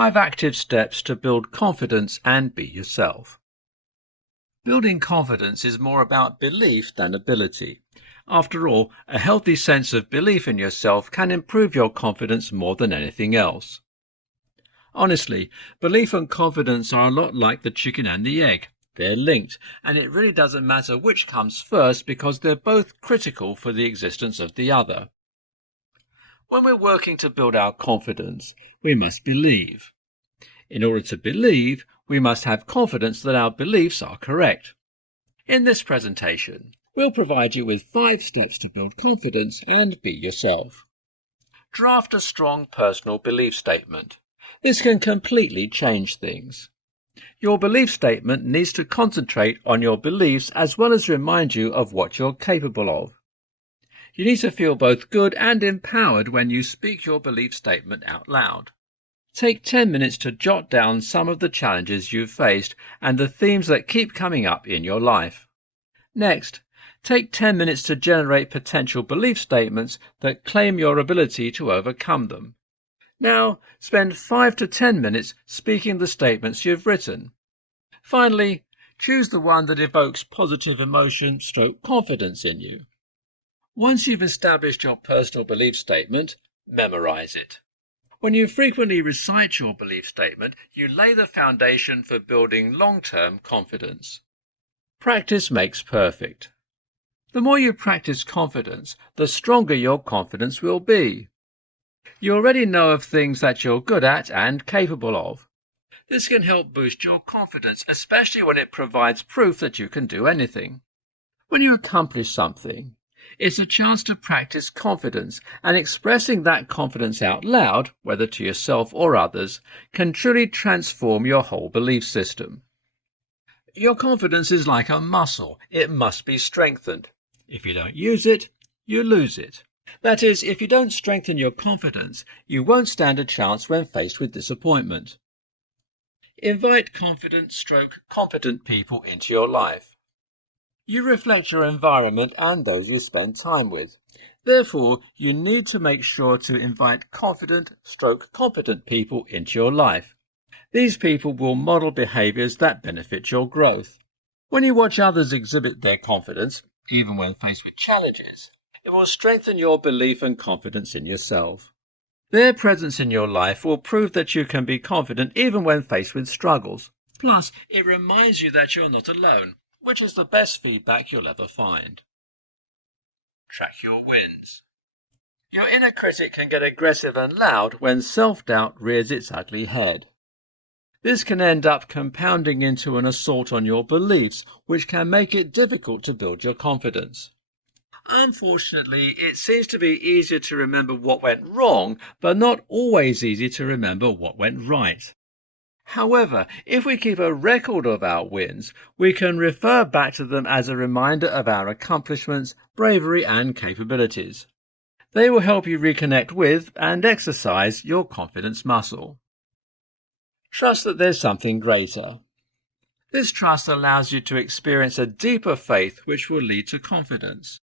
5 active steps to build confidence and be yourself. Building confidence is more about belief than ability. After all, a healthy sense of belief in yourself can improve your confidence more than anything else. Honestly, belief and confidence are a lot like the chicken and the egg. They're linked, and it really doesn't matter which comes first because they're both critical for the existence of the other. When we're working to build our confidence, we must believe. In order to believe, we must have confidence that our beliefs are correct. In this presentation, we'll provide you with 5 steps to build confidence and be yourself. Draft a strong personal belief statement. This can completely change things. Your belief statement needs to concentrate on your beliefs as well as remind you of what you're capable of. You need to feel both good and empowered when you speak your belief statement out loud. Take 10 minutes to jot down some of the challenges you've faced and the themes that keep coming up in your life. Next, take 10 minutes to generate potential belief statements that claim your ability to overcome them. Now, spend 5 to 10 minutes speaking the statements you've written. Finally, choose the one that evokes positive emotion / confidence in you. Once you've established your personal belief statement, memorize it. When you frequently recite your belief statement, you lay the foundation for building long-term confidence. Practice makes perfect. The more you practice confidence, the stronger your confidence will be. You already know of things that you're good at and capable of. This can help boost your confidence, especially when it provides proof that you can do anything. When you accomplish something, it's a chance to practice confidence, and expressing that confidence out loud, whether to yourself or others, can truly transform your whole belief system. Your confidence is like a muscle. It must be strengthened. If you don't use it, you lose it. That is, if you don't strengthen your confidence, you won't stand a chance when faced with disappointment. Invite confident / competent people into your life. You reflect your environment and those you spend time with. Therefore, you need to make sure to invite confident / competent people into your life. These people will model behaviors that benefit your growth. When you watch others exhibit their confidence, even when faced with challenges, it will strengthen your belief and confidence in yourself. Their presence in your life will prove that you can be confident even when faced with struggles. Plus, it reminds you that you're not alone, which is the best feedback you'll ever find. Track your wins. Your inner critic can get aggressive and loud when self-doubt rears its ugly head. This can end up compounding into an assault on your beliefs, which can make it difficult to build your confidence. Unfortunately, it seems to be easier to remember what went wrong, but not always easy to remember what went right. However, if we keep a record of our wins, we can refer back to them as a reminder of our accomplishments, bravery, and capabilities. They will help you reconnect with and exercise your confidence muscle. Trust that there's something greater. This trust allows you to experience a deeper faith which will lead to confidence.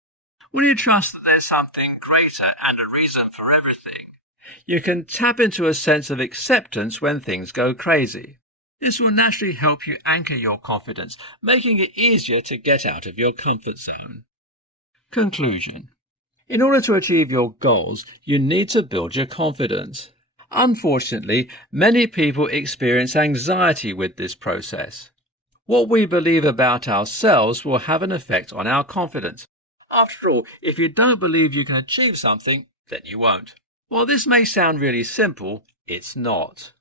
When you trust that there's something greater and a reason for everything, you can tap into a sense of acceptance when things go crazy. This will naturally help you anchor your confidence, making it easier to get out of your comfort zone. Conclusion. In order to achieve your goals, you need to build your confidence. Unfortunately, many people experience anxiety with this process. What we believe about ourselves will have an effect on our confidence. After all, if you don't believe you can achieve something, then you won't. While this may sound really simple, it's not.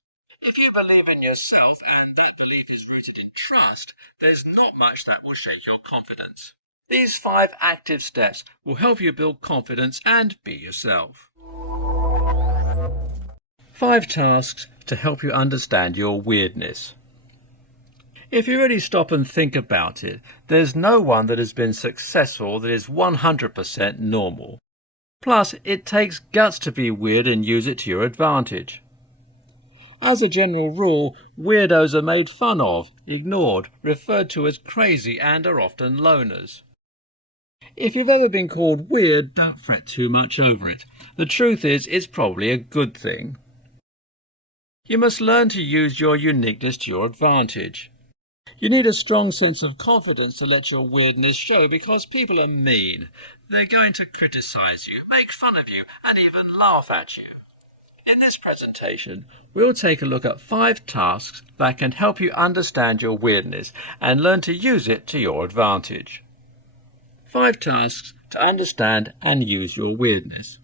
If you believe in yourself and that belief is rooted in trust, there's not much that will shake your confidence. These 5 active steps will help you build confidence and be yourself. 5 tasks to help you understand your weirdness. If you really stop and think about it, there's no one that has been successful that is 100% normal. Plus, it takes guts to be weird and use it to your advantage. As a general rule, weirdos are made fun of, ignored, referred to as crazy, and are often loners. If you've ever been called weird, don't fret too much over it. The truth is, it's probably a good thing. You must learn to use your uniqueness to your advantage. You need a strong sense of confidence to let your weirdness show, because people are mean. They're going to criticize you, make fun of you, and even laugh at you. In this presentation, we'll take a look at 5 tasks that can help you understand your weirdness and learn to use it to your advantage. 5 tasks to understand and use your weirdness.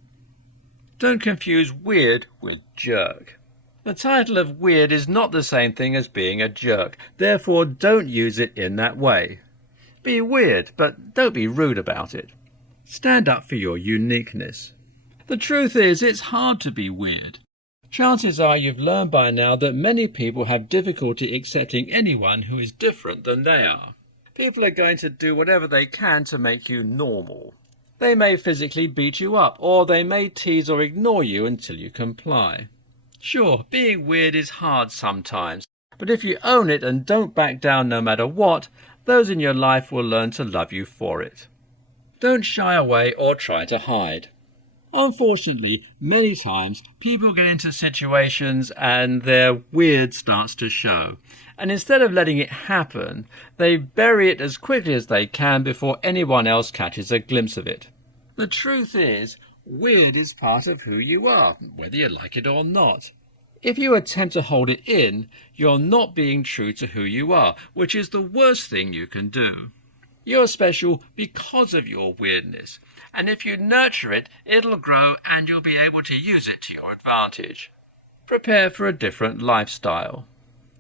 Don't confuse weird with jerk. The title of weird is not the same thing as being a jerk, therefore don't use it in that way. Be weird, but don't be rude about it. Stand up for your uniqueness. The truth is, it's hard to be weird. Chances are you've learned by now that many people have difficulty accepting anyone who is different than they are. People are going to do whatever they can to make you normal. They may physically beat you up, or they may tease or ignore you until you comply. Sure, being weird is hard sometimes, but if you own it and don't back down no matter what, those in your life will learn to love you for it. Don't shy away or try to hide. Unfortunately, many times people get into situations and their weird starts to show. And instead of letting it happen, they bury it as quickly as they can before anyone else catches a glimpse of it. The truth is, weird is part of who you are, whether you like it or not. If you attempt to hold it in, you're not being true to who you are, which is the worst thing you can do. You're special because of your weirdness, and if you nurture it, it'll grow and you'll be able to use it to your advantage. Prepare for a different lifestyle.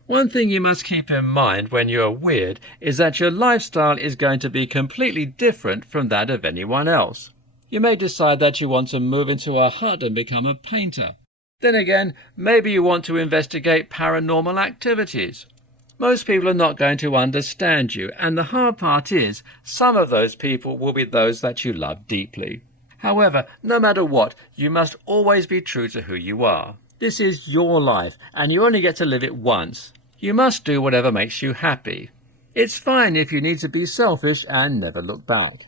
One thing you must keep in mind when you're weird is that your lifestyle is going to be completely different from that of anyone else. You may decide that you want to move into a hut and become a painter. Then again, maybe you want to investigate paranormal activities. Most people are not going to understand you, and the hard part is, some of those people will be those that you love deeply. However, no matter what, you must always be true to who you are. This is your life, and you only get to live it once. You must do whatever makes you happy. It's fine if you need to be selfish and never look back.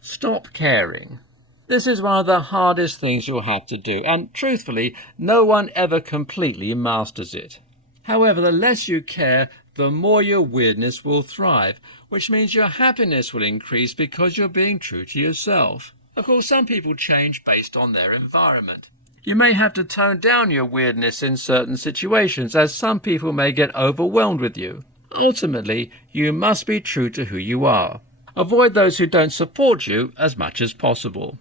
Stop caring. This is one of the hardest things you'll have to do, and truthfully, no one ever completely masters it. However, the less you care, the more your weirdness will thrive, which means your happiness will increase because you're being true to yourself. Of course, some people change based on their environment. You may have to tone down your weirdness in certain situations, as some people may get overwhelmed with you. Ultimately, you must be true to who you are. Avoid those who don't support you as much as possible.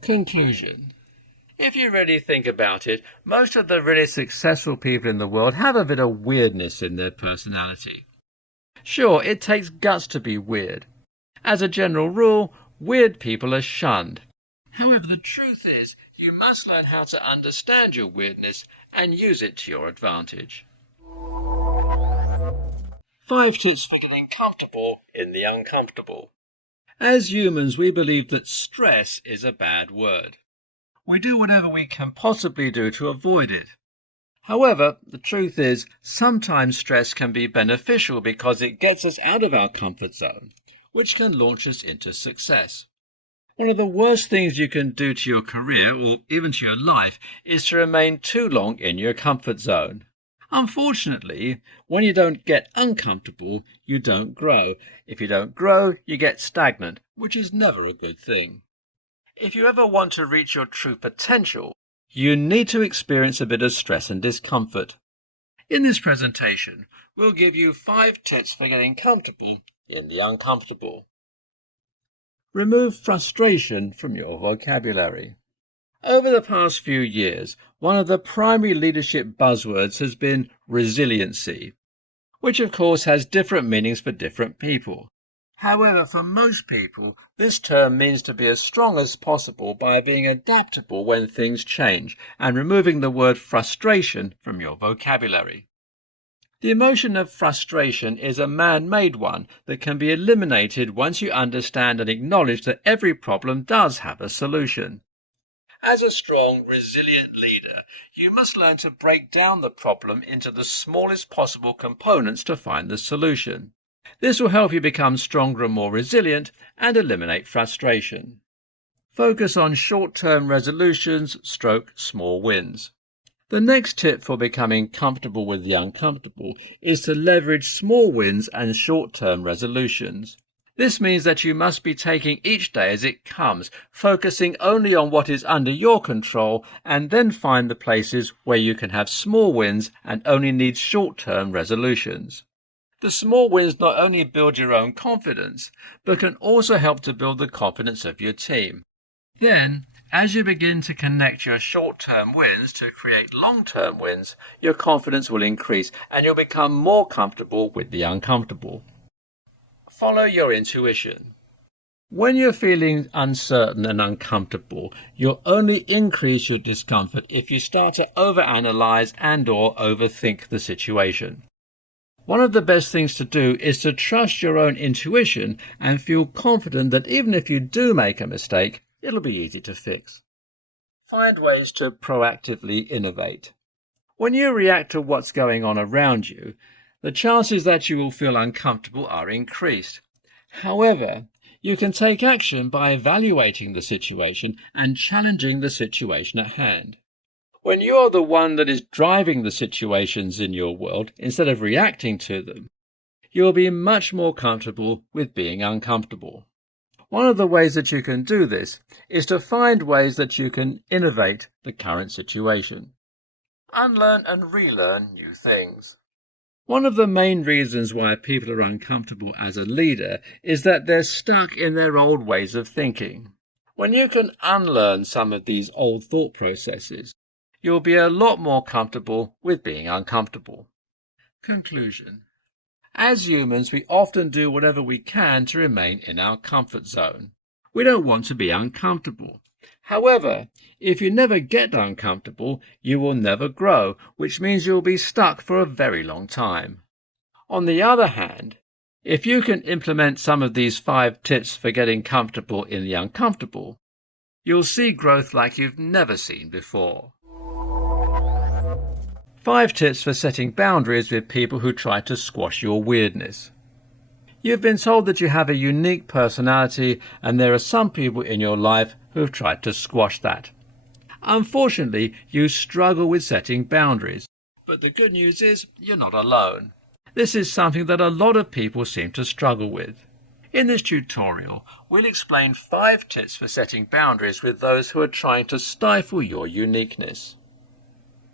Conclusion. If you really think about it, most of the really successful people in the world have a bit of weirdness in their personality. Sure, it takes guts to be weird. As a general rule, weird people are shunned. However, the truth is, you must learn how to understand your weirdness and use it to your advantage. 5 tips for getting comfortable in the uncomfortable. As humans, we believe that stress is a bad word. We do whatever we can possibly do to avoid it. However, the truth is, sometimes stress can be beneficial because it gets us out of our comfort zone, which can launch us into success. One of the worst things you can do to your career, or even to your life, is to remain too long in your comfort zone. Unfortunately, when you don't get uncomfortable, you don't grow. If you don't grow, you get stagnant, which is never a good thing. If you ever want to reach your true potential, you need to experience a bit of stress and discomfort. In this presentation, we'll give you 5 tips for getting comfortable in the uncomfortable. Remove frustration from your vocabulary. Over the past few years, one of the primary leadership buzzwords has been resiliency, which of course has different meanings for different people. However, for most people, this term means to be as strong as possible by being adaptable when things change and removing the word frustration from your vocabulary. The emotion of frustration is a man-made one that can be eliminated once you understand and acknowledge that every problem does have a solution. As a strong, resilient leader, you must learn to break down the problem into the smallest possible components to find the solution. This will help you become stronger and more resilient and eliminate frustration. Focus on short-term resolutions / small wins. The next tip for becoming comfortable with the uncomfortable is to leverage small wins and short-term resolutions. This means that you must be taking each day as it comes, focusing only on what is under your control, and then find the places where you can have small wins and only need short-term resolutions. The small wins not only build your own confidence, but can also help to build the confidence of your team. Then, as you begin to connect your short-term wins to create long-term wins, your confidence will increase and you'll become more comfortable with the uncomfortable. Follow your intuition. When you're feeling uncertain and uncomfortable, you'll only increase your discomfort if you start to overanalyze and/or overthink the situation. One of the best things to do is to trust your own intuition and feel confident that even if you do make a mistake, it'll be easy to fix. Find ways to proactively innovate. When you react to what's going on around you, the chances that you will feel uncomfortable are increased. However, you can take action by evaluating the situation and challenging the situation at hand. When you're the one that is driving the situations in your world instead of reacting to them, you'll be much more comfortable with being uncomfortable. One of the ways that you can do this is to find ways that you can innovate the current situation. Unlearn and relearn new things. One of the main reasons why people are uncomfortable as a leader is that they're stuck in their old ways of thinking. When you can unlearn some of these old thought processes, you'll be a lot more comfortable with being uncomfortable. Conclusion. As humans, we often do whatever we can to remain in our comfort zone. We don't want to be uncomfortable. However, if you never get uncomfortable, you will never grow, which means you'll be stuck for a very long time. On the other hand, if you can implement some of these 5 tips for getting comfortable in the uncomfortable, you'll see growth like you've never seen before. 5 tips for setting boundaries with people who try to squash your weirdness. You've been told that you have a unique personality, and there are some people in your life who have tried to squash that. Unfortunately, you struggle with setting boundaries, but the good news is you're not alone. This is something that a lot of people seem to struggle with. In this tutorial, we'll explain 5 tips for setting boundaries with those who are trying to stifle your uniqueness.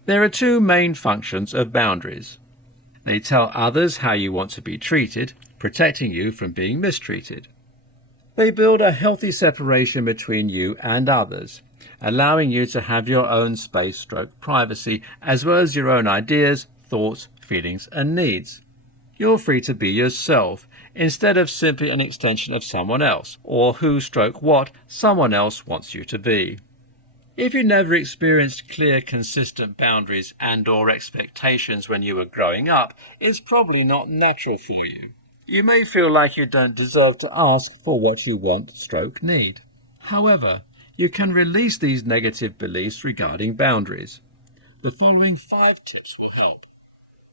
There are 2 main functions of boundaries. They tell others how you want to be treated, protecting you from being mistreated. They build a healthy separation between you and others, allowing you to have your own space/privacy, as well as your own ideas, thoughts, feelings, and needs. You're free to be yourself, instead of simply an extension of someone else, or who/what someone else wants you to be. If you never experienced clear, consistent boundaries and/or expectations when you were growing up, it's probably not natural for you. You may feel like you don't deserve to ask for what you want/need. However, you can release these negative beliefs regarding boundaries. The following 5 tips will help.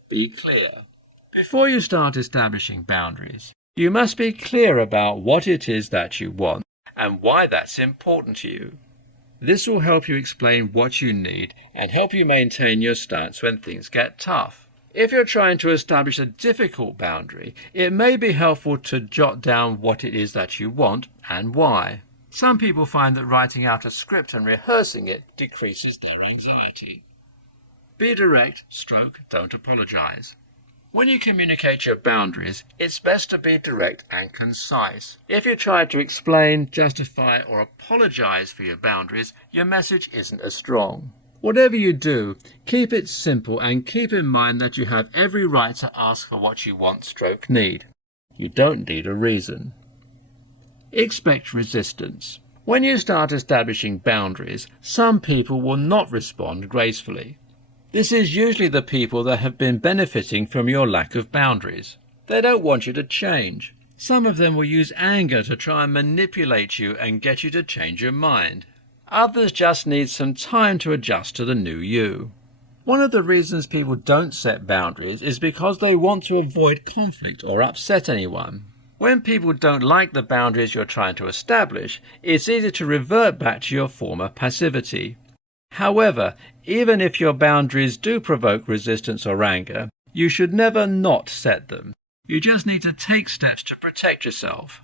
Be clear. Before you start establishing boundaries, you must be clear about what it is that you want and why that's important to you. This will help you explain what you need and help you maintain your stance when things get tough. If you're trying to establish a difficult boundary, it may be helpful to jot down what it is that you want and why. Some people find that writing out a script and rehearsing it decreases their anxiety. Be direct/don't apologize. When you communicate your boundaries, it's best to be direct and concise. If you try to explain, justify, or apologize for your boundaries, your message isn't as strong. Whatever you do, keep it simple and keep in mind that you have every right to ask for what you want/need. You don't need a reason. Expect resistance. When you start establishing boundaries, some people will not respond gracefully. This is usually the people that have been benefiting from your lack of boundaries. They don't want you to change. Some of them will use anger to try and manipulate you and get you to change your mind. Others just need some time to adjust to the new you. One of the reasons people don't set boundaries is because they want to avoid conflict or upset anyone. When people don't like the boundaries you're trying to establish, it's easy to revert back to your former passivity. However, even if your boundaries do provoke resistance or anger, you should never not set them. You just need to take steps to protect yourself.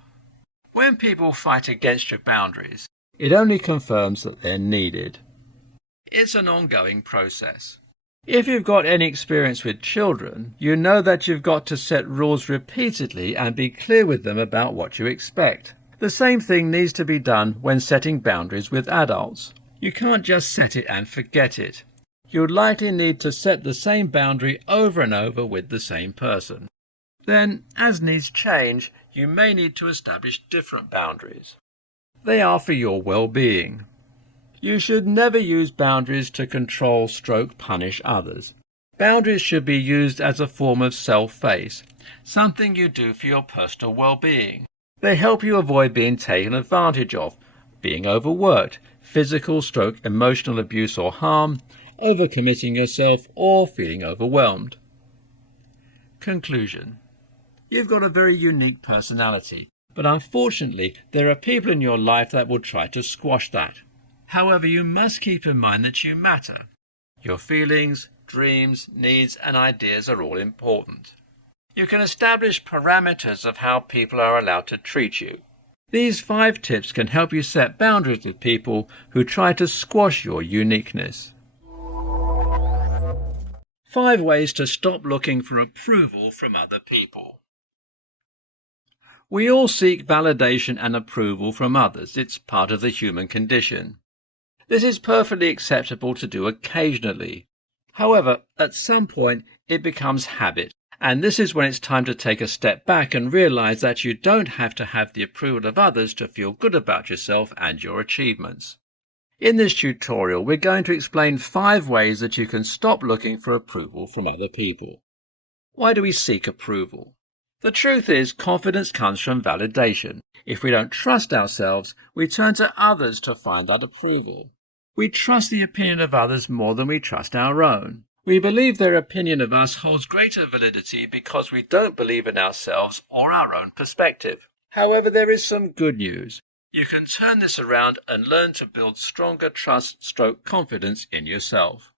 When people fight against your boundaries, it only confirms that they're needed. It's an ongoing process. If you've got any experience with children, you know that you've got to set rules repeatedly and be clear with them about what you expect. The same thing needs to be done when setting boundaries with adults. You can't just set it and forget it. You'll likely need to set the same boundary over and over with the same person. Then, as needs change, you may need to establish different boundaries. They are for your well-being. You should never use boundaries to control / punish others. Boundaries should be used as a form of self-face, something you do for your personal well-being. They help you avoid being taken advantage of, being overworked, physical / emotional abuse or harm, overcommitting yourself, or feeling overwhelmed. Conclusion. You've got a very unique personality, but unfortunately there are people in your life that will try to squash that. However, you must keep in mind that you matter. Your feelings, dreams, needs and ideas are all important. You can establish parameters of how people are allowed to treat you. These 5 tips can help you set boundaries with people who try to squash your uniqueness. 5 ways to stop looking for approval from other people. We all seek validation and approval from others. It's part of the human condition. This is perfectly acceptable to do occasionally. However, at some point it becomes habit, and this is when it's time to take a step back and realize that you don't have to have the approval of others to feel good about yourself and your achievements. In this tutorial, we're going to explain 5 ways that you can stop looking for approval from other people. Why do we seek approval? The truth is, confidence comes from validation. If we don't trust ourselves, we turn to others to find that approval. We trust the opinion of others more than we trust our own. We believe their opinion of us holds greater validity because we don't believe in ourselves or our own perspective. However, there is some good news. You can turn this around and learn to build stronger trust / confidence in yourself.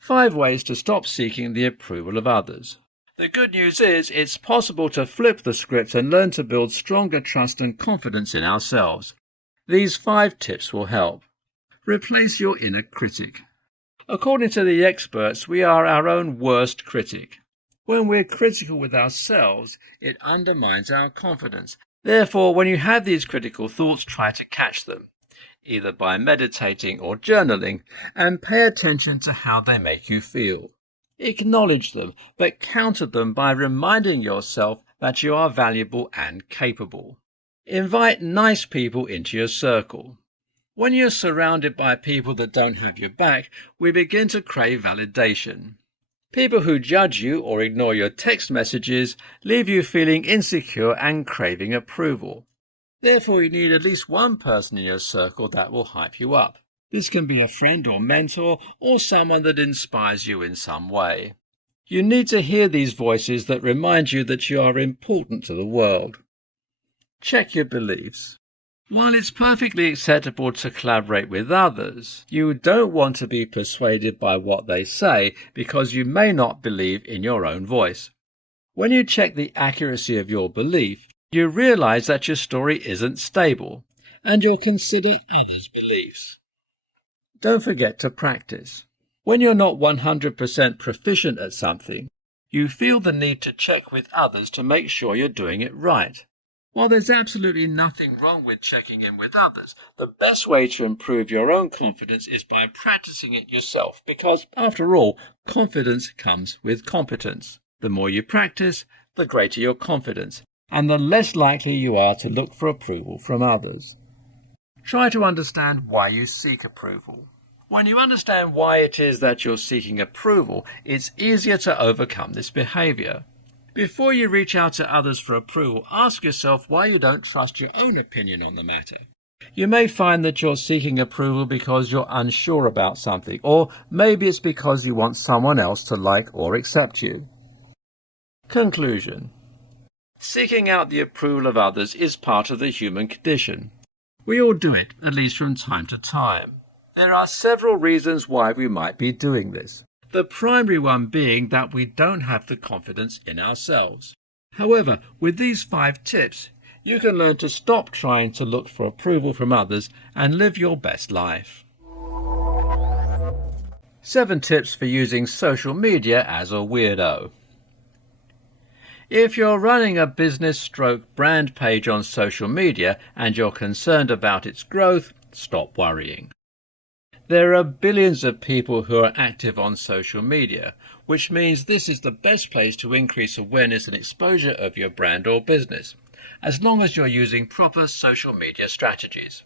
5 ways to stop seeking the approval of others. The good news is it's possible to flip the script and learn to build stronger trust and confidence in ourselves. These 5 tips will help. Replace your inner critic. According to the experts, we are our own worst critic. When we're critical with ourselves, it undermines our confidence. Therefore, when you have these critical thoughts, try to catch them, either by meditating or journaling, and pay attention to how they make you feel. Acknowledge them, but counter them by reminding yourself that you are valuable and capable. Invite nice people into your circle. When you're surrounded by people that don't have your back, we begin to crave validation. People who judge you or ignore your text messages leave you feeling insecure and craving approval. Therefore, you need at least one person in your circle that will hype you up. This can be a friend or mentor or someone that inspires you in some way. You need to hear these voices that remind you that you are important to the world. Check your beliefs. While it's perfectly acceptable to collaborate with others, you don't want to be persuaded by what they say because you may not believe in your own voice. When you check the accuracy of your belief, you realize that your story isn't stable, and you'll consider others' beliefs. Don't forget to practice. When you're not 100% proficient at something, you feel the need to check with others to make sure you're doing it right. While there's absolutely nothing wrong with checking in with others, the best way to improve your own confidence is by practicing it yourself because, after all, confidence comes with competence. The more you practice, the greater your confidence, and the less likely you are to look for approval from others. Try to understand why you seek approval. When you understand why it is that you're seeking approval, it's easier to overcome this behavior. Before you reach out to others for approval, ask yourself why you don't trust your own opinion on the matter. You may find that you're seeking approval because you're unsure about something, or maybe it's because you want someone else to like or accept you. Conclusion. Seeking out the approval of others is part of the human condition. We all do it, at least from time to time. There are several reasons why we might be doing this. The primary one being that we don't have the confidence in ourselves. However, with these 5 tips, you can learn to stop trying to look for approval from others and live your best life. 7 tips for using social media as a weirdo. If you're running a business/brand page on social media and you're concerned about its growth, stop worrying. There are billions of people who are active on social media, which means this is the best place to increase awareness and exposure of your brand or business, as long as you're using proper social media strategies.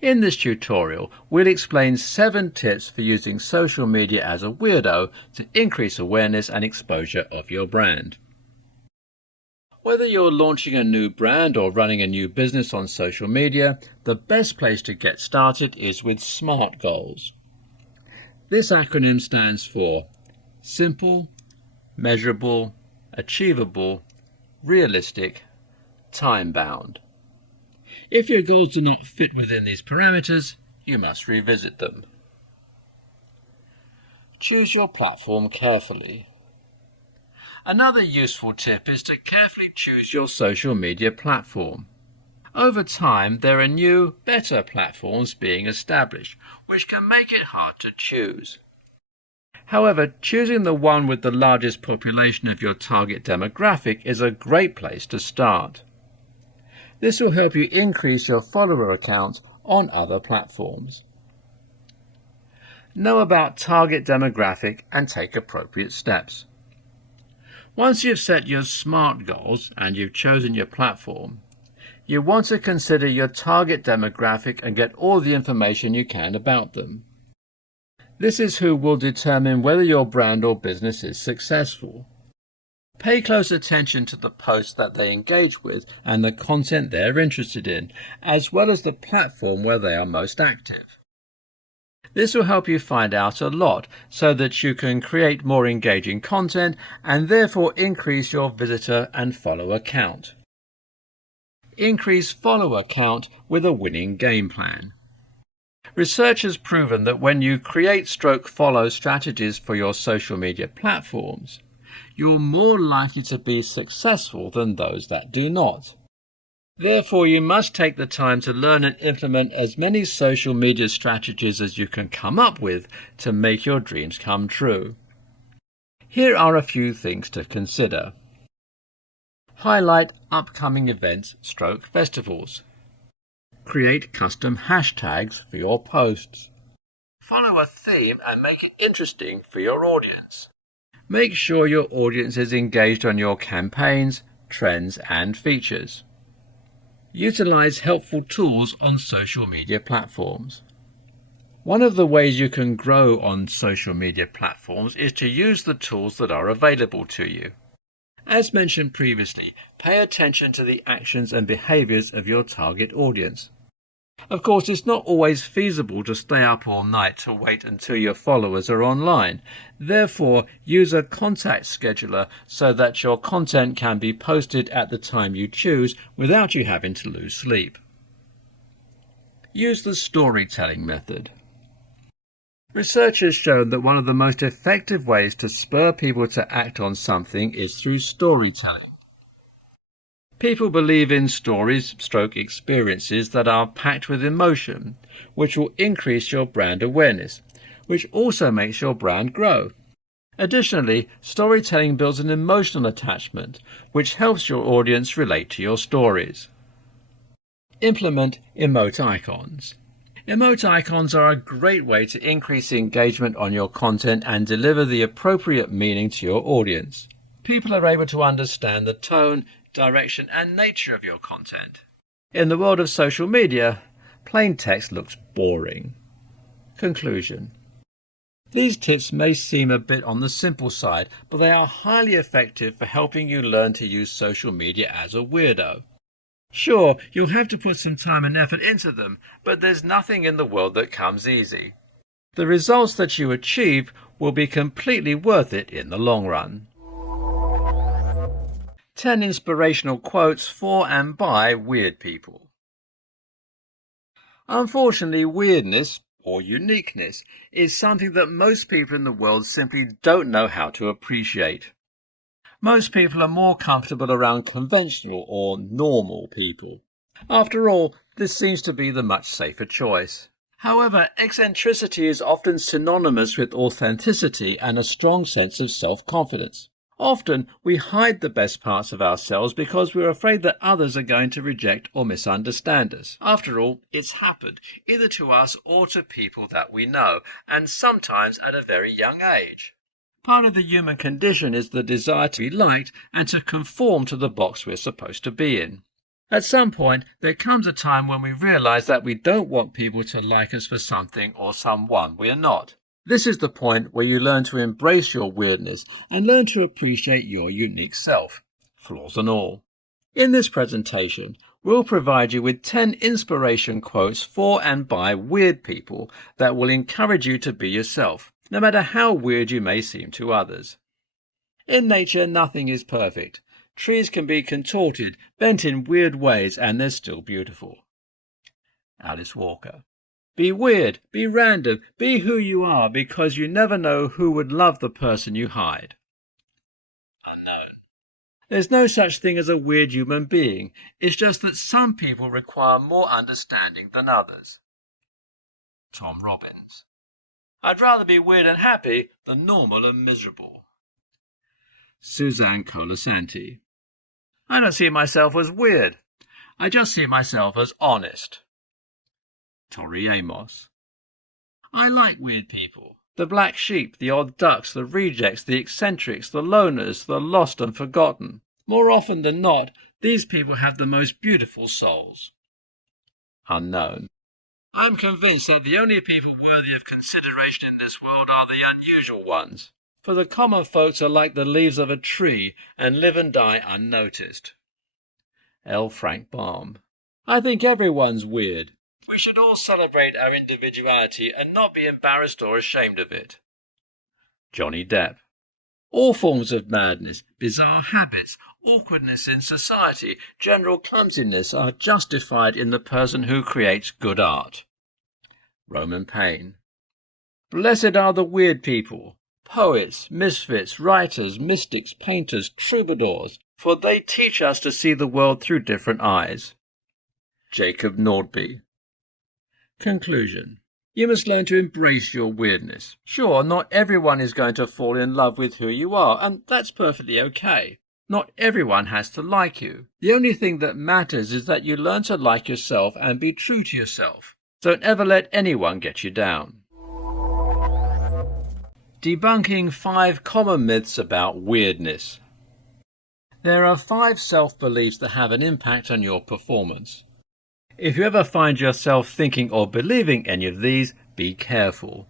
In this tutorial, we'll explain 7 tips for using social media as a weirdo to increase awareness and exposure of your brand. Whether you're launching a new brand or running a new business on social media, the best place to get started is with SMART goals. This acronym stands for Simple, Measurable, Achievable, Realistic, Time-bound. If your goals do not fit within these parameters, you must revisit them. Choose your platform carefully. Another useful tip is to carefully choose your social media platform. Over time, there are new, better platforms being established, which can make it hard to choose. However, choosing the one with the largest population of your target demographic is a great place to start. This will help you increase your follower account on other platforms. Know about target demographic and take appropriate steps. Once you've set your SMART goals and you've chosen your platform, you want to consider your target demographic and get all the information you can about them. This is who will determine whether your brand or business is successful. Pay close attention to the posts that they engage with and the content they're interested in, as well as the platform where they are most active. This will help you find out a lot so that you can create more engaging content and therefore increase your visitor and follower count. Increase follower count with a winning game plan. Research has proven that when you create/follow strategies for your social media platforms, you're more likely to be successful than those that do not. Therefore, you must take the time to learn and implement as many social media strategies as you can come up with to make your dreams come true. Here are a few things to consider. Highlight upcoming events/festivals. Create custom hashtags for your posts. Follow a theme and make it interesting for your audience. Make sure your audience is engaged on your campaigns, trends, and features. Utilize helpful tools on social media platforms. One of the ways you can grow on social media platforms is to use the tools that are available to you. As mentioned previously, pay attention to the actions and behaviors of your target audience. Of course, it's not always feasible to stay up all night to wait until your followers are online. Therefore, use a contact scheduler so that your content can be posted at the time you choose without you having to lose sleep. Use the storytelling method. Research has shown that one of the most effective ways to spur people to act on something is through storytelling. People believe in stories/experiences that are packed with emotion, which will increase your brand awareness, which also makes your brand grow. Additionally, storytelling builds an emotional attachment, which helps your audience relate to your stories. Implement emote icons. Emote icons are a great way to increase engagement on your content and deliver the appropriate meaning to your audience. People are able to understand the tone, direction, and nature of your content. In the world of social media, plain text looks boring. Conclusion. These tips may seem a bit on the simple side, but they are highly effective for helping you learn to use social media as a weirdo. Sure, you'll have to put some time and effort into them, but there's nothing in the world that comes easy. The results that you achieve will be completely worth it in the long run. 10 inspirational quotes for and by weird people. Unfortunately, weirdness, or uniqueness is something that most people in the world simply don't know how to appreciate. Most people are more comfortable around conventional or normal people. After all, this seems to be the much safer choice. However, eccentricity is often synonymous with authenticity and a strong sense of self-confidence. Often, we hide the best parts of ourselves because we're afraid that others are going to reject or misunderstand us. After all, it's happened, either to us or to people that we know, and sometimes at a very young age. Part of the human condition is the desire to be liked and to conform to the box we're supposed to be in. At some point, there comes a time when we realize that we don't want people to like us for something or someone we're not. This is the point where you learn to embrace your weirdness and learn to appreciate your unique self, flaws and all. In this presentation, we'll provide you with 10 inspiration quotes for and by weird people that will encourage you to be yourself, no matter how weird you may seem to others. In nature, nothing is perfect. Trees can be contorted, bent in weird ways, and they're still beautiful. Alice Walker. Be weird, be random, be who you are, because you never know who would love the person you hide. Unknown. There's no such thing as a weird human being. It's just that some people require more understanding than others. Tom Robbins. I'd rather be weird and happy than normal and miserable. Suzanne Colasanti. I don't see myself as weird. I just see myself as honest. Tori Amos. I like weird people. The black sheep, the odd ducks, the rejects, the eccentrics, the loners, the lost and forgotten. More often than not, these people have the most beautiful souls. Unknown. I am convinced that the only people worthy of consideration in this world are the unusual ones. For the common folks are like the leaves of a tree and live and die unnoticed. L. Frank Baum. I think everyone's weird. We should all celebrate our individuality and not be embarrassed or ashamed of it. Johnny Depp. All forms of madness, bizarre habits, awkwardness in society, general clumsiness are justified in the person who creates good art. Roman Paine. Blessed are the weird people, poets, misfits, writers, mystics, painters, troubadours, for they teach us to see the world through different eyes. Jacob Nordby. Conclusion. You must learn to embrace your weirdness. Sure, not everyone is going to fall in love with who you are, and that's perfectly okay. Not everyone has to like you. The only thing that matters is that you learn to like yourself and be true to yourself. Don't ever let anyone get you down. Debunking 5 common myths about weirdness. There are 5 self-beliefs that have an impact on your performance. If you ever find yourself thinking or believing any of these, be careful.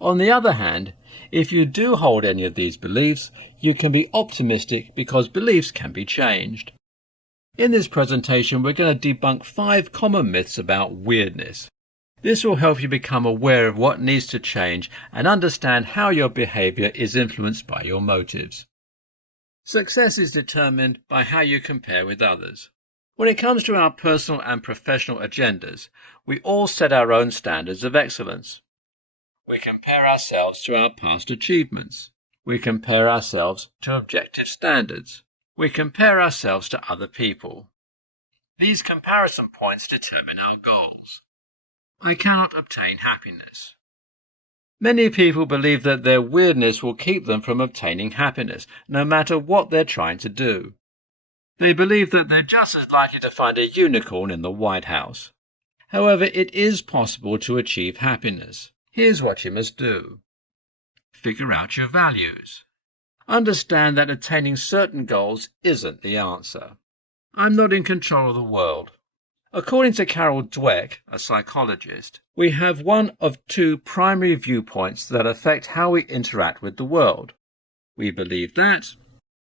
On the other hand, if you do hold any of these beliefs, you can be optimistic because beliefs can be changed. In this presentation, we're going to debunk 5 common myths about weirdness. This will help you become aware of what needs to change and understand how your behavior is influenced by your motives. Success is determined by how you compare with others. When it comes to our personal and professional agendas, we all set our own standards of excellence. We compare ourselves to our past achievements. We compare ourselves to objective standards. We compare ourselves to other people. These comparison points determine our goals. I cannot obtain happiness. Many people believe that their weirdness will keep them from obtaining happiness, no matter what they're trying to do. They believe that they're just as likely to find a unicorn in the White House. However, it is possible to achieve happiness. Here's what you must do. Figure out your values. Understand that attaining certain goals isn't the answer. I'm not in control of the world. According to Carol Dweck, a psychologist, we have one of 2 primary viewpoints that affect how we interact with the world. We believe that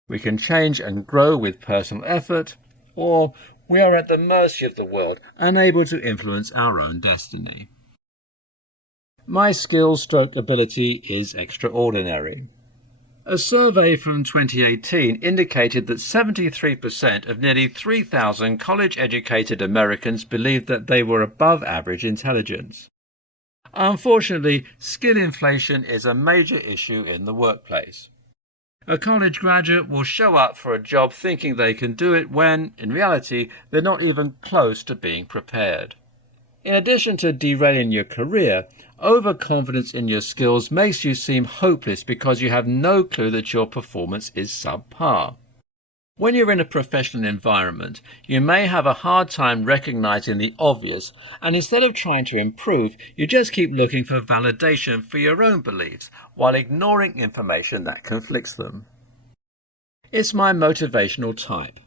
we can change and grow with personal effort, or we are at the mercy of the world, unable to influence our own destiny. My skill/ability is extraordinary. A survey from 2018 indicated that 73% of nearly 3,000 college-educated Americans believed that they were above average intelligence. Unfortunately, skill inflation is a major issue in the workplace. A college graduate will show up for a job thinking they can do it when, in reality, they're not even close to being prepared. In addition to derailing your career, overconfidence in your skills makes you seem hopeless because you have no clue that your performance is subpar. When you're in a professional environment, you may have a hard time recognizing the obvious, and instead of trying to improve, you just keep looking for validation for your own beliefs while ignoring information that conflicts them. It's my motivational type.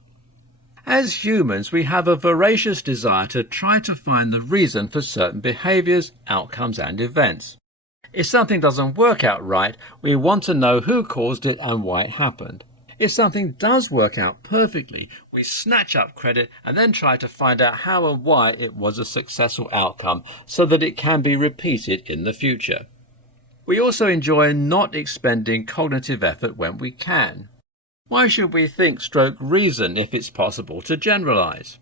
As humans, we have a voracious desire to try to find the reason for certain behaviors, outcomes, and events. If something doesn't work out right, we want to know who caused it and why it happened. If something does work out perfectly, we snatch up credit and then try to find out how and why it was a successful outcome so that it can be repeated in the future. We also enjoy not expending cognitive effort when we can. Why should we think / reason if it's possible to generalize?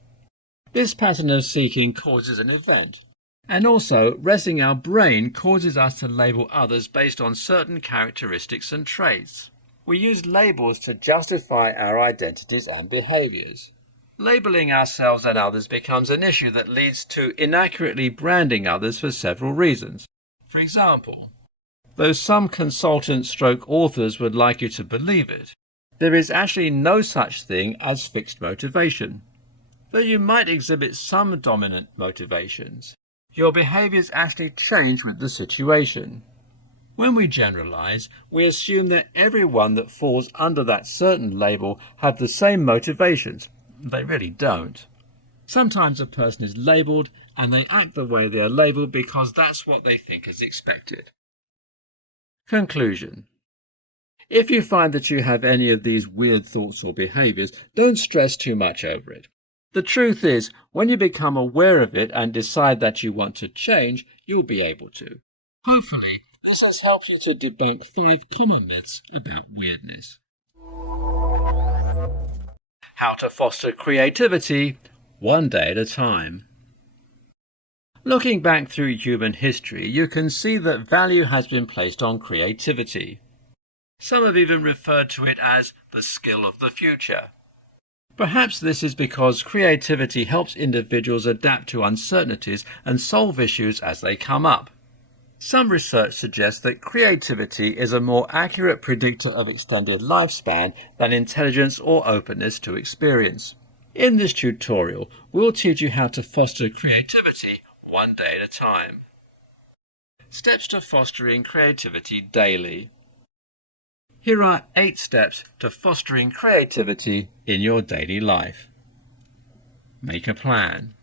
This pattern of seeking causes an event. And also, resting our brain causes us to label others based on certain characteristics and traits. We use labels to justify our identities and behaviors. Labeling ourselves and others becomes an issue that leads to inaccurately branding others for several reasons. For example, though some consultants / authors would like you to believe it, there is actually no such thing as fixed motivation. Though you might exhibit some dominant motivations, your behaviors actually change with the situation. When we generalize, we assume that everyone that falls under that certain label have the same motivations. They really don't. Sometimes a person is labeled and they act the way they are labeled because that's what they think is expected. Conclusion. If you find that you have any of these weird thoughts or behaviors, don't stress too much over it. The truth is, when you become aware of it and decide that you want to change, you'll be able to. Hopefully, this has helped you to debunk 5 common myths about weirdness. How to foster creativity, one day at a time. Looking back through human history, you can see that value has been placed on creativity. Some have even referred to it as the skill of the future. Perhaps this is because creativity helps individuals adapt to uncertainties and solve issues as they come up. Some research suggests that creativity is a more accurate predictor of extended lifespan than intelligence or openness to experience. In this tutorial, we'll teach you how to foster creativity one day at a time. Steps to fostering creativity daily. Here are 8 steps to fostering creativity in your daily life. Make a plan.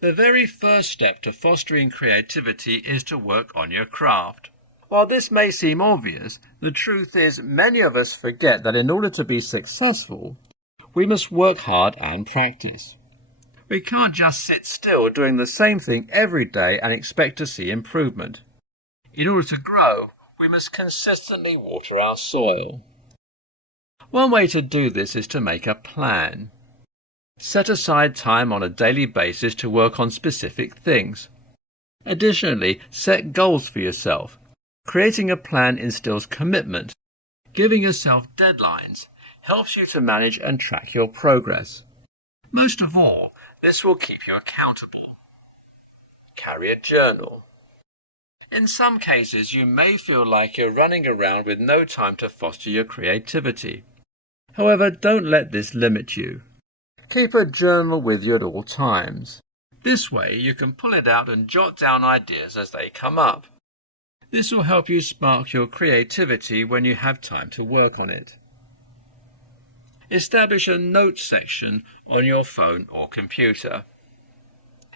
The very first step to fostering creativity is to work on your craft. While this may seem obvious, the truth is many of us forget that in order to be successful, we must work hard and practice. We can't just sit still doing the same thing every day and expect to see improvement. In order to grow, we must consistently water our soil. One way to do this is to make a plan. Set aside time on a daily basis to work on specific things. Additionally, set goals for yourself. Creating a plan instills commitment. Giving yourself deadlines helps you to manage and track your progress. Most of all, this will keep you accountable. Carry a journal. In some cases, you may feel like you're running around with no time to foster your creativity. However, don't let this limit you. Keep a journal with you at all times. This way, you can pull it out and jot down ideas as they come up. This will help you spark your creativity when you have time to work on it. Establish a notes section on your phone or computer.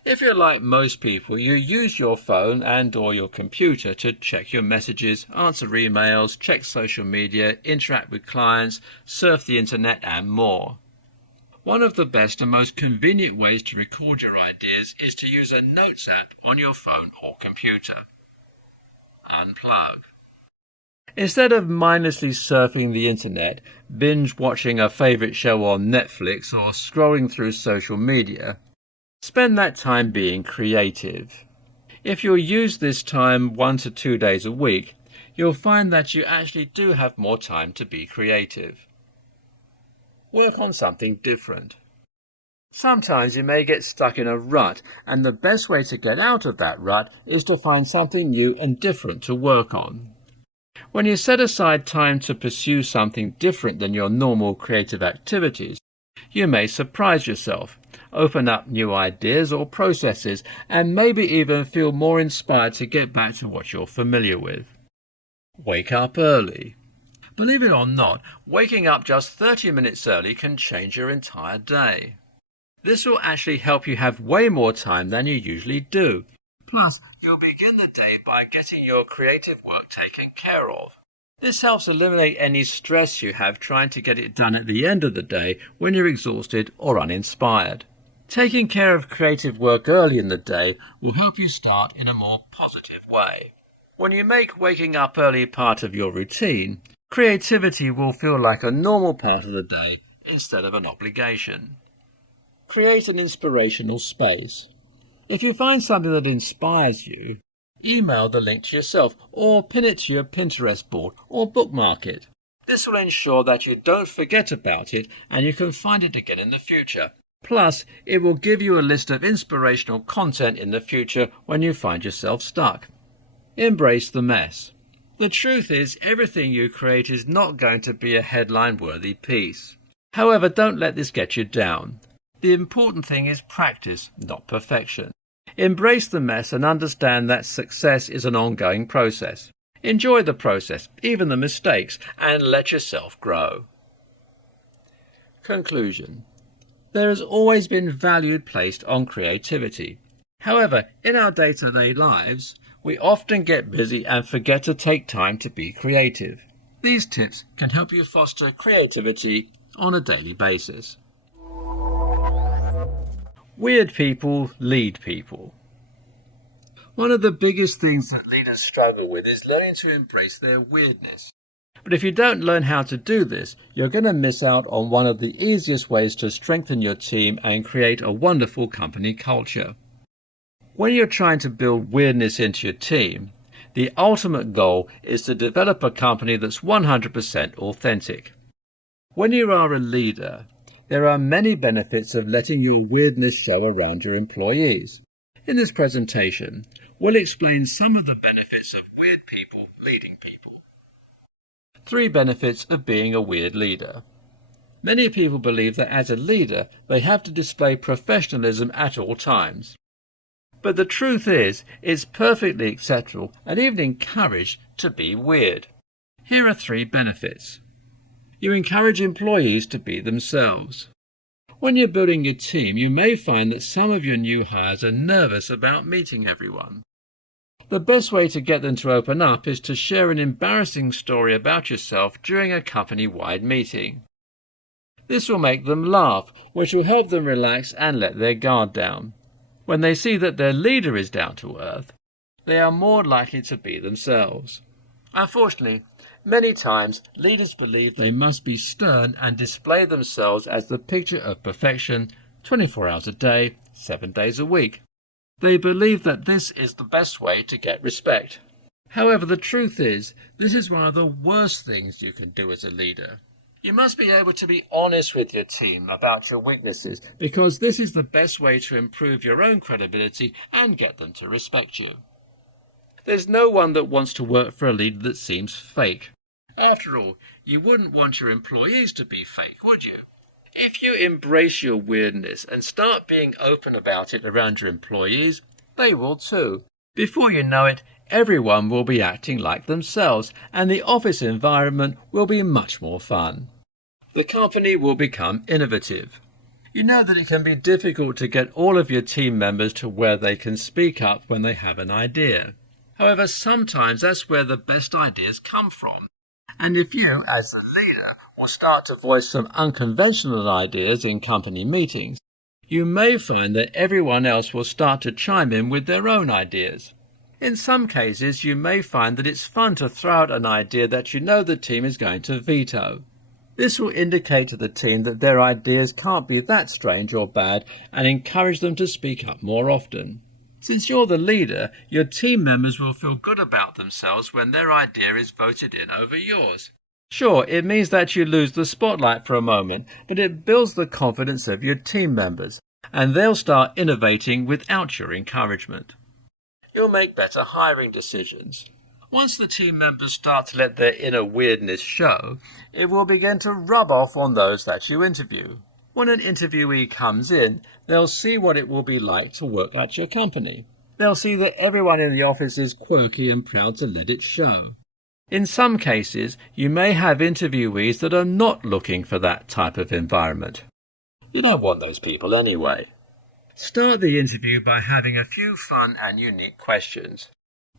If you're like most people, you use your phone and/or your computer to check your messages, answer emails, check social media, interact with clients, surf the internet, and more. One of the best and most convenient ways to record your ideas is to use a notes app on your phone or computer. Unplug. Instead of mindlessly surfing the internet, binge watching a favorite show on Netflix, or scrolling through social media, spend that time being creative. If you'll use this time 1 to 2 days a week, you'll find that you actually do have more time to be creative. Work on something different. Sometimes you may get stuck in a rut, and the best way to get out of that rut is to find something new and different to work on. When you set aside time to pursue something different than your normal creative activities, you may surprise yourself, open up new ideas or processes, and maybe even feel more inspired to get back to what you're familiar with. Wake up early. Believe it or not, waking up just 30 minutes early can change your entire day. This will actually help you have way more time than you usually do. Plus, you'll begin the day by getting your creative work taken care of. This helps eliminate any stress you have trying to get it done at the end of the day when you're exhausted or uninspired. Taking care of creative work early in the day will help you start in a more positive way. When you make waking up early part of your routine, creativity will feel like a normal part of the day instead of an obligation. Create an inspirational space. If you find something that inspires you, email the link to yourself or pin it to your Pinterest board or bookmark it. This will ensure that you don't forget about it and you can find it again in the future. Plus, it will give you a list of inspirational content in the future when you find yourself stuck. Embrace the mess. The truth is, everything you create is not going to be a headline-worthy piece. However, don't let this get you down. The important thing is practice, not perfection. Embrace the mess and understand that success is an ongoing process. Enjoy the process, even the mistakes, and let yourself grow. Conclusion. There has always been value placed on creativity. However, in our day-to-day lives, we often get busy and forget to take time to be creative. These tips can help you foster creativity on a daily basis. Weird people lead people. One of the biggest things that leaders struggle with is learning to embrace their weirdness. But if you don't learn how to do this, you're going to miss out on one of the easiest ways to strengthen your team and create a wonderful company culture. When you're trying to build weirdness into your team, the ultimate goal is to develop a company that's 100% authentic. When you are a leader, there are many benefits of letting your weirdness show around your employees. In this presentation, we'll explain some of the benefits of weird people leading people. 3 benefits of being a weird leader. Many people believe that as a leader, they have to display professionalism at all times. But the truth is, it's perfectly acceptable and even encouraged to be weird. Here are 3 benefits. You encourage employees to be themselves. When you're building your team, you may find that some of your new hires are nervous about meeting everyone. The best way to get them to open up is to share an embarrassing story about yourself during a company-wide meeting. This will make them laugh, which will help them relax and let their guard down. When they see that their leader is down to earth, they are more likely to be themselves. Unfortunately, many times leaders believe they must be stern and display themselves as the picture of perfection 24 hours a day, 7 days a week. They believe that this is the best way to get respect. However, the truth is, this is one of the worst things you can do as a leader. You must be able to be honest with your team about your weaknesses, because this is the best way to improve your own credibility and get them to respect you. There's no one that wants to work for a leader that seems fake. After all, you wouldn't want your employees to be fake, would you? If you embrace your weirdness and start being open about it around your employees, they will too. Before you know it, everyone will be acting like themselves, and the office environment will be much more fun. The company will become innovative. You know that it can be difficult to get all of your team members to where they can speak up when they have an idea. However, sometimes that's where the best ideas come from. And if you, as the leader, will start to voice some unconventional ideas in company meetings, you may find that everyone else will start to chime in with their own ideas. In some cases, you may find that it's fun to throw out an idea that you know the team is going to veto. This will indicate to the team that their ideas can't be that strange or bad and encourage them to speak up more often. Since you're the leader, your team members will feel good about themselves when their idea is voted in over yours. Sure, it means that you lose the spotlight for a moment, but it builds the confidence of your team members, and they'll start innovating without your encouragement. You'll make better hiring decisions. Once the team members start to let their inner weirdness show, it will begin to rub off on those that you interview. When an interviewee comes in, they'll see what it will be like to work at your company. They'll see that everyone in the office is quirky and proud to let it show. In some cases, you may have interviewees that are not looking for that type of environment. You don't want those people anyway. Start the interview by having a few fun and unique questions.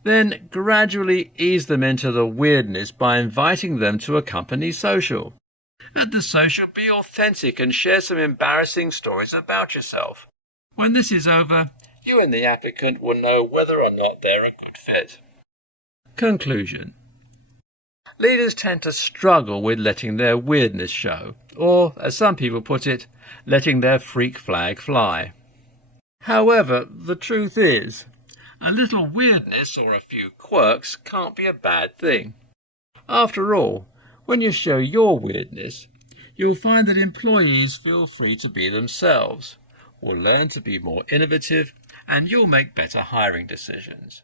Then gradually ease them into the weirdness by inviting them to a company social. At the social, be authentic and share some embarrassing stories about yourself. When this is over, you and the applicant will know whether or not they're a good fit. Conclusion. Leaders tend to struggle with letting their weirdness show, or, as some people put it, letting their freak flag fly. However, the truth is, a little weirdness or a few quirks can't be a bad thing. After all, when you show your weirdness, you'll find that employees feel free to be themselves, will learn to be more innovative, and you'll make better hiring decisions.